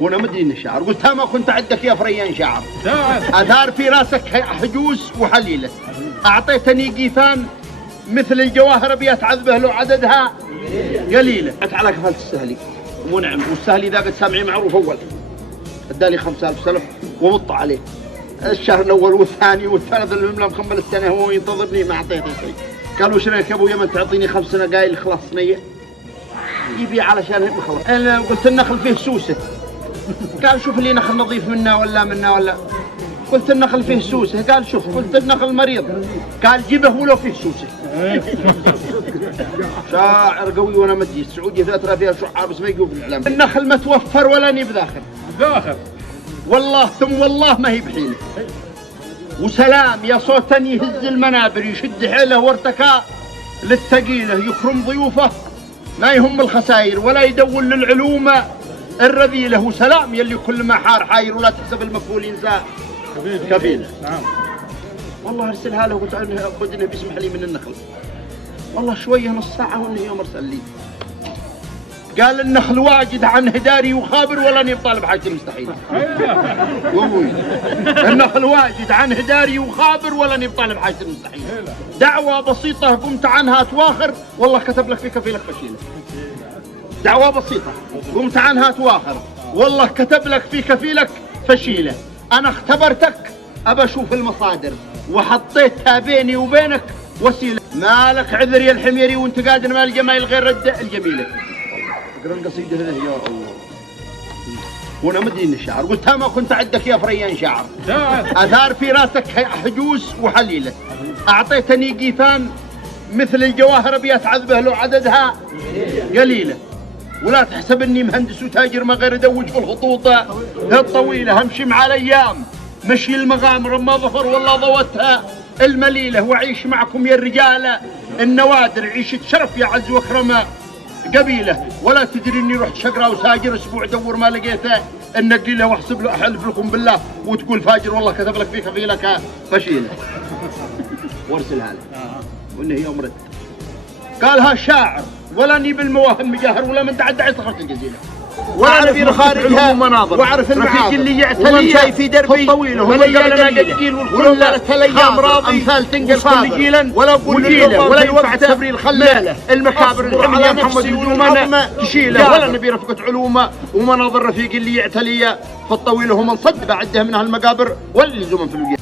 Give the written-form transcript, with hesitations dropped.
وانا مدري انه شعر. قلت ما كنت عندك يا فريان شعر، اثار في راسك حجوس وحليله، اعطيتني قيثان مثل الجواهر ابيات عذبه لو عددها قليله. على كفاله السهلي منعم، والسهلي ذا قد سامعي معروف اول، اداني 5000 سلف وبط عليه الشهر الاول والثاني والثالث، المملا مكمل السنه هو ينتظرني ما اعطيته شيء. قالوا وش رايك يا ابو يمن تعطيني 5 نقايل خلاص صينيه؟ يبيع علشان يخلص. انا قلت النخل فيه سوسه، قال شوف لي نخل نظيف منا ولا. قلت النخل فيه سوسه، قال شوف. قلت النخل مريض، قال جيبه ولو فيه سوسه. شاعر قوي وانا مدي السعوديه ترى فيها شعار بس ما يقول في الاعلام. النخل ما توفر ولا ني بذاخر والله ثم والله ما هي بحيله. وسلام يا صوتا يهز المنابر، يشد حيله وارتكاء للثقيله، يكرم ضيوفه ما يهم الخسائر ولا يدول للعلوم الرذيله. وسلام يلي كل ما حار حاير ولا تحسب المفعول ينسى كفيله. نعم والله ارسلها له قلت خذ انه بيسمح لي من النخل. والله شويه نص ساعه وانه يوم ارسل لي قال النخل واجد عن هداري وخابر ولا اني بطالب حاجه المستحيله. النخل واجد عن هداري وخابر ولا اني بطالب حاجه المستحيله. دعوه بسيطه قمت عنها تواخر والله كتب لك في كفيلك فشيله. دعوه بسيطه قمت عنها تواخر والله كتب لك في كفيلك فشيله. انا اختبرتك ابى اشوف المصادر وحطيتها بيني وبينك وسيله. مالك عذر يا الحميري وانت قادر ما الجمايل غير الجميله. اقرا القصيده هذه يا الله وانا مدري انه شعر. قلت ما كنت عندك يا فريان شعر، اثار في راسك حجوس وحليله، اعطيتني قيثان مثل الجواهر ابيات عذبه لو عددها قليله. ولا تحسب اني مهندس وتاجر ما غير ادوج في الخطوط الطويله، همشي مع الايام مشي المغامر ما ظفر والله ضوتها المليله. واعيش معكم يا الرجال النوادر عيشه شرف يا عز واكرم قبيله. ولا تدري اني رحت شقرا وساجر اسبوع ادور ما لقيته النقيله، واحسب له احلف لكم بالله وتقول فاجر والله كتب لك في كفيلك فشيله. وارسلها له وانه يوم رد قالها شاعر ولا اني بالمواهب مجاهر ولا من دعي صخرة الجزيره واعرف خارجها واعرف المعاصر اللي يعتلي في دربي طويله ولا قال انا قتيل والكل 3 ايام راضي امثال تنقل كل جيلا ولا اقول جيله ولا ينفع تبرير خلاله المكابر الحميه محمد هجومنا تشيله ولا نبي رفقه علومه ومناظر رفيق اللي يعتلي في الطويله هم صد بعده من هالمقابر واللزوم في الوجه.